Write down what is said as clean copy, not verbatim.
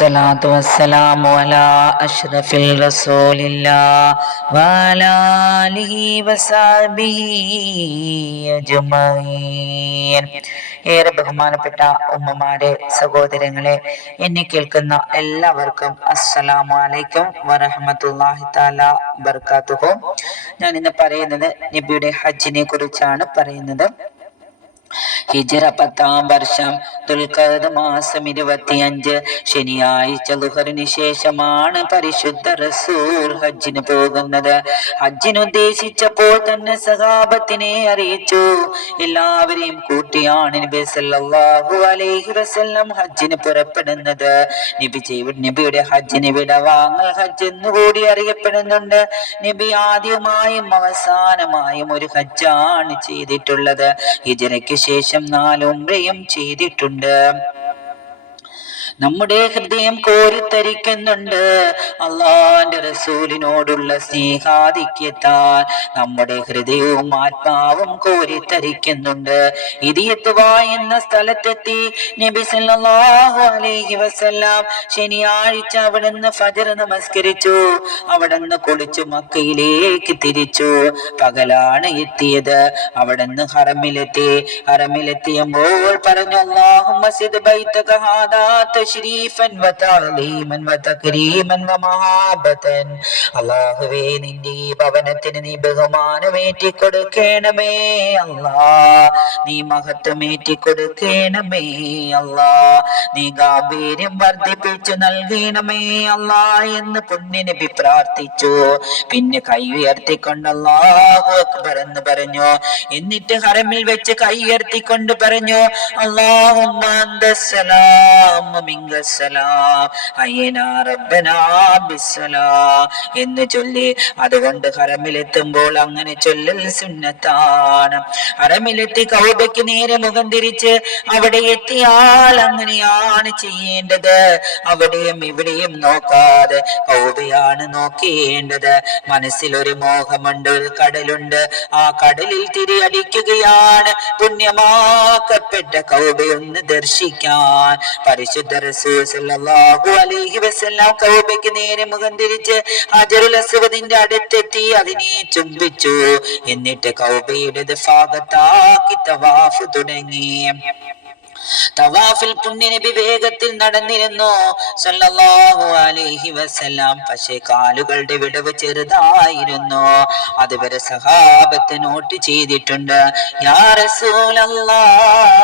الصلاة والسلام على أشرف رسول الله وعلى آله وصحبه أجمعين. ഏറെ ബഹുമാനപ്പെട്ട ഉമ്മമാരെ, സഹോദരങ്ങളെ, എന്നെ കേൾക്കുന്ന എല്ലാവർക്കും അസ്സലാമു അലൈക്കും വറഹ്മത്തുള്ളാഹി തആല ബർക്കാത്തുഹു. ഞാൻ ഇന്ന് പറയുന്നത് നബിയുടെ ഹജ്ജിനെ കുറിച്ചാണ് പറയുന്നത്. ഹിജ്റ 10-ാം വർഷം ദുൽഖഅദ മാസം 25 ശനിയാഴ്ച ളുഹറിന് ശേഷമാണ് പരിശുദ്ധ റസൂൽ ഹജ്ജിന് പോകുന്നത്. ഹജ്ജിന് ഉദ്ദേശിച്ചപ്പോൾ തന്നെ സഹാബത്തിനെ അറിയിച്ചു. എല്ലാവരെയും കൂട്ടിയാണ് നബി സല്ലല്ലാഹു അലൈഹി വസല്ലം ഹജ്ജിന് പുറപ്പെടുന്നത്. നബിയുടെ ഹജ്ജിന് വിടവാങ്ങൽ ഹജ്ജ് എന്നുകൂടി അറിയപ്പെടുന്നുണ്ട്. നബി ആദ്യമായും അവസാനമായും ഒരു ഹജ്ജാണ് ചെയ്തിട്ടുള്ളത്. ഹിജ്റയ്ക്ക് ശേഷം 4 ഉംറയും ചെയ്തിട്ടുണ്ട്. നമ്മുടെ ഹൃദയം കോരിത്തരിക്കുന്നുണ്ട്. അള്ളാന്റെ റസൂലിനോടുള്ള സ്നേഹാധിക്യത്താൽ നമ്മുടെ ഹൃദയവും ആത്മാവും കോരിത്തരിക്കുന്നുണ്ട്. ഇദിയത്തുവ എന്ന സ്ഥലത്തെത്തി നബി സല്ലല്ലാഹു അലൈഹി വസല്ലം ശനിയാഴ്ച അവിടുന്ന് ഫജ്ർ നമസ്കരിച്ചു. അവിടുന്ന് കുളിച്ചു മക്കയിലേക്ക് തിരിച്ചു. പകലാണ് എത്തിയത്. അവിടുന്ന് ഹറമിലെത്തിയപ്പോൾ പറഞ്ഞു, അല്ലാഹുമ്മ സിദ് ബൈതക ഹാദാ തശ്രീഫൻ വതഅലീമൻ വതക്രീമൻ വമഹാബതൻ. അല്ലാഹുവേ, നിന്റെ ഈ ഭവനത്തിന് നീ ബഹുമാനമേറ്റി കൊടുക്കണമേ അല്ലാ, നീ മഹത്വമേറ്റി കൊടുക്കണമേ അല്ലാ, നീ ഗാംഭീര്യം വർദ്ധിപ്പിച്ചു നൽകണമേ അല്ലാ എന്ന് പുണ്യ നബി പ്രാർത്ഥിച്ചു. പിന്നെ കൈ ഉയർത്തിക്കൊണ്ട് അല്ലാഹു അക്ബർ എന്ന് പറഞ്ഞു. എന്നിട്ട് ഹറമിൽ വെച്ച് കൈ ഉയർത്തിക്കൊണ്ട് പറഞ്ഞു, അല്ലാഹുമ്മ അന്തസ്സലാം മിങ്കസ്സലാം ഹയ്യനാ റബ്ബനാ ബിസ്സലാം എന്ന് ചൊല്ലി. അതുകൊണ്ട് ഹറമിലെത്തുമ്പോൾ അങ്ങനെ ചൊല്ലൽ സുന്നത്താണ്. ഹറമിലെത്തി കഅബയ്ക്ക് നേരെ മുഖം തിരിച്ച് അവിടെ എത്തിയാൽ അങ്ങനെയാണ് ചെയ്യേണ്ടത്. അവിടെയും ഇവിടെയും നോക്കാതെ കഅബയാണ് നോക്കേണ്ടത്. മനസ്സിൽ ഒരു മോഹമുണ്ട്, ഒരു കടലുണ്ട്. ആ കടലിൽ തിരിയടിക്കുകയാണ്. പുണ്യമാക്കപ്പെട്ട കഅബയൊന്ന് ദർശിക്കാൻ പരിശുദ്ധ റസൂൽ സല്ലല്ലാഹു അലൈഹി വസല്ലം കഅബയ്ക്ക് നേരെ മുഖം തിരിച്ച് ഹജറുൽ അസ്വദിന്റെ അടുത്തെത്തി അതിനെ ചുംബിച്ചു. എന്നിട്ട് കഅബയുടെ ഭാഗത്താക്കി തവാഫ് തുടങ്ങി. തവാഫിൽ പുണ്യനബി വേഗത്തിൽ നടന്നിരുന്നു സല്ലല്ലാഹു അലൈഹി വസല്ലം. പക്ഷേ കാലുകളുടെ വിടവ് ചെറുതായിരുന്നു. അതുവരെ സഹാബത്ത് നോട്ട് ചെയ്തിട്ടുണ്ട്. യാ റസൂലല്ലാഹ്